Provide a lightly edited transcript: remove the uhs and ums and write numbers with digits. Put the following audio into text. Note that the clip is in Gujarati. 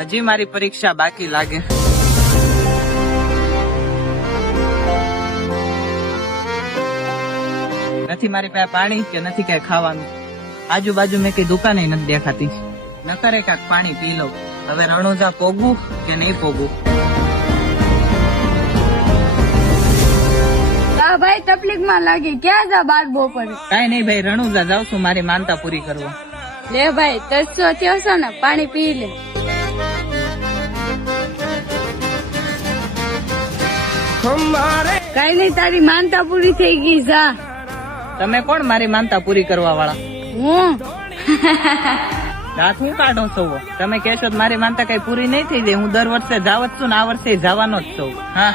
હજી મારી પરીક્ષા બાકી લાગે. નથી મારી પાસે પાણી કે નથી કઈ ખાવાનું. આજુબાજુ મેં કઈ દુકાને નથી દેખાતી. ન કરે કાક પાણી પી લઉં. હવે રણુજા પોગવું કે નહીં પોગવું? ભાઈ તકલીફ માં લાગી, ક્યાં જા બાર બપોરે? કઈ નહીં ભાઈ, રણુજા જાઉં છું મારી માનતા પૂરી કરવા. લે ભાઈ તરસો થયો છો ને, પાણી પી લે. કઈ નઈ, તારી માનતા પૂરી થઈ ગઈ. જા. તમે કોણ મારી માનતા પૂરી કરવા વાળા? હું. રાત હું કાઢો છો? તમે કહેશો મારી માનતા કઈ પૂરી નહીં થઈ જાય. હું દર વર્ષે જાવ જ છું ને આ વર્ષે જવાનો જ છું. હા.